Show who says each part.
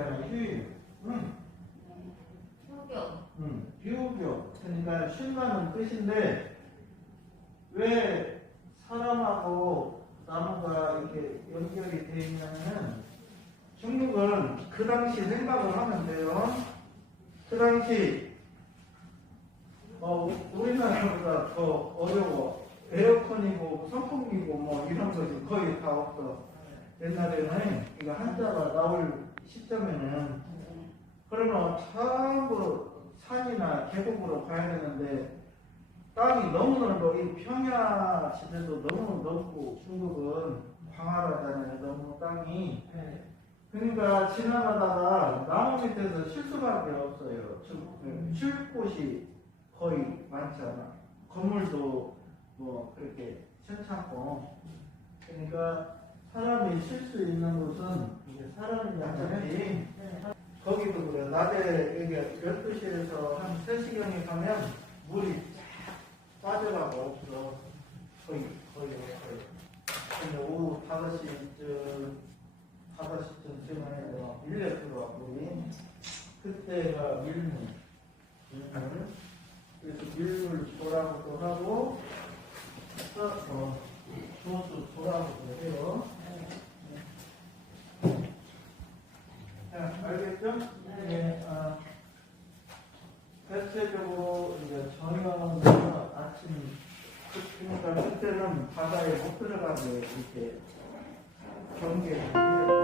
Speaker 1: 그다음에 휴일. 응. 휴교. 응. 휴교. 그러니까 쉰다는 뜻인데 왜 사람하고 나무가 이렇게 연결이 돼 있냐면 중국은 그 당시 생각을 하면 돼요. 그 당시 어, 우리나라보다 더 어려워. 에어컨이고 선풍기고 뭐 이런 거지 거의 다 없어. 옛날에는 이거 한자가 나올 시점에는 그러면 전부 산이나 계곡으로 가야 되는데 땅이 너무 넓어. 이 평야 지대도 너무 넓고 중국은 광활하잖아요. 너무 땅이. 그러니까 지나가다가 나무 밑에서 쉴 수밖에 없어요. 좀, 쉴 곳이 거의 많지 않아. 건물도 뭐 그렇게 괜찮고. 그러니까 사람이 쉴 수 있는 곳은 이게 사람이 약간지 거기도 그래. 낮에 여기 12시에서 한 3시경에 가면 물이 쫙 빠져가고 없어. 거의, 거의 없어요. 근데 오후 5시쯤, 5시쯤 지나면 밀려 들어와, 물이. 그때가 밀물. 밀물. 그래서 밀물 조라고도 하고, 또, 어, 조수 조라고도 해요. 자, 알겠죠? 네. 아, 대체적으로 이제 저녁과 아침, 그- 그러니까 그때는 바다에 못 들어가게 이렇게 해요.